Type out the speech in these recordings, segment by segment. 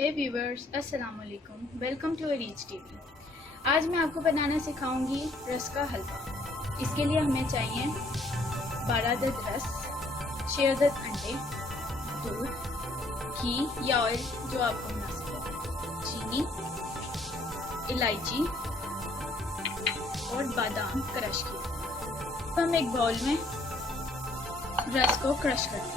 हे viewers, अस्सलाम वालेकुम। Welcome to AREEJ TV। आज मैं आपको बनाना सिखाऊंगी रस का हलवा। इसके लिए हमें चाहिए 12 अदद रस, 6 अदद अंडे, दूध, घी या ऑयल जो आपको मुनासिब हो, चीनी, इलायची और बादाम क्रश किए। हम एक बाउल में रस को क्रश करेंगे।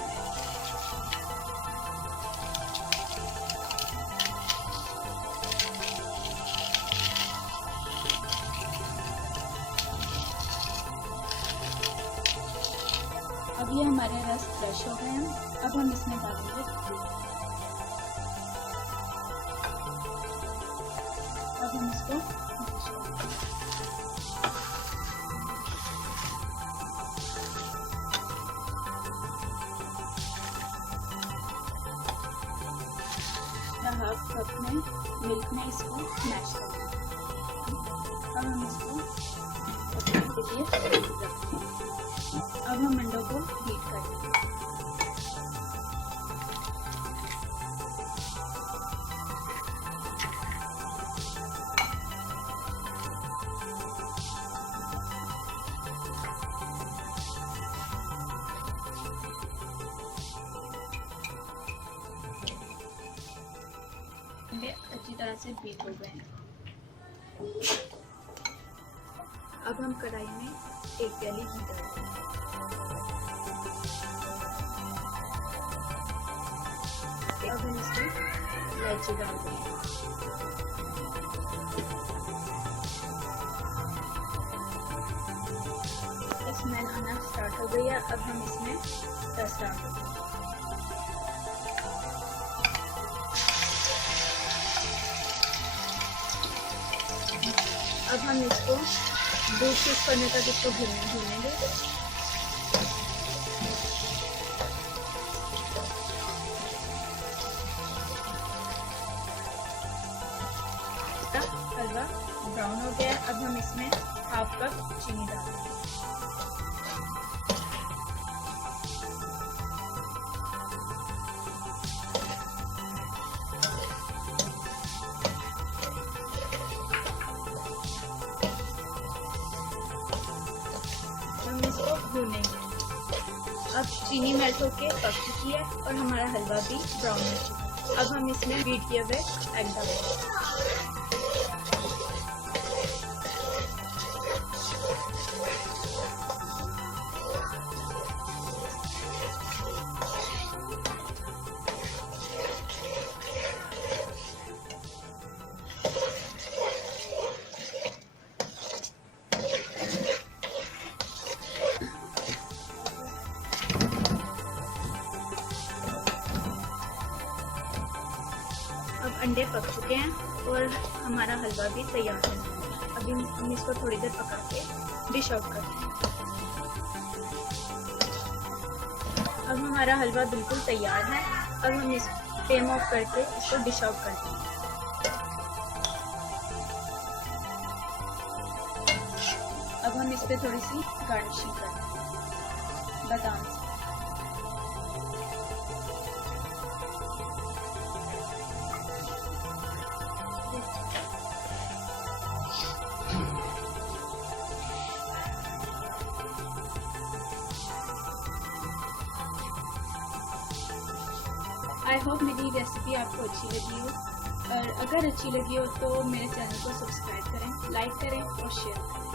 अब ये हमारे रस फ्रेश हो गए हैं। अब हम इसमें डालेंगे दूध। अब हम इसको हाफ कप में मिल्क में इसको मैश करेंगे। अब हम इसको पकाने के लिए रखेंगे। अब हम अंडों को बीट करेंगे। अंडे अच्छी तरह से बीट हो गए हैं। अब हम कढ़ाई में एक प्याली घी डालेंगे। अब हम इसमें इलायची डाल देंगे। स्मेल आना स्टार्ट हो गई है। अब हम इसमें रस डाल देंगे। अब हम इसको दूध मिक्स करने तक इसको भूनेंगे। हलवा ब्राउन हो गया। अब हम इसमें हाफ कप चीनी डाल देंगे। हम इसको भूनेंगे। अब चीनी मेल्ट होके पक चुकी है और हमारा हलवा भी ब्राउन हो चुका है। अब हम इसमें बीट किए हुए एग डालेंगे। अब अंडे पक चुके हैं और हमारा हलवा भी तैयार है। अभी हम इसको थोड़ी देर पका के डिश आउट करते हैं। अब हमारा हलवा बिल्कुल तैयार है। अब हम इस फ्लेम ऑफ करके इसको डिश आउट करते हैं। अब हम इस पे थोड़ी सी गार्निशिंग करते हैं बादाम से। आई होप मेरी रेसिपी आपको अच्छी लगी हो, और अगर अच्छी लगी हो तो मेरे चैनल को सब्सक्राइब करें, लाइक करें और शेयर करें।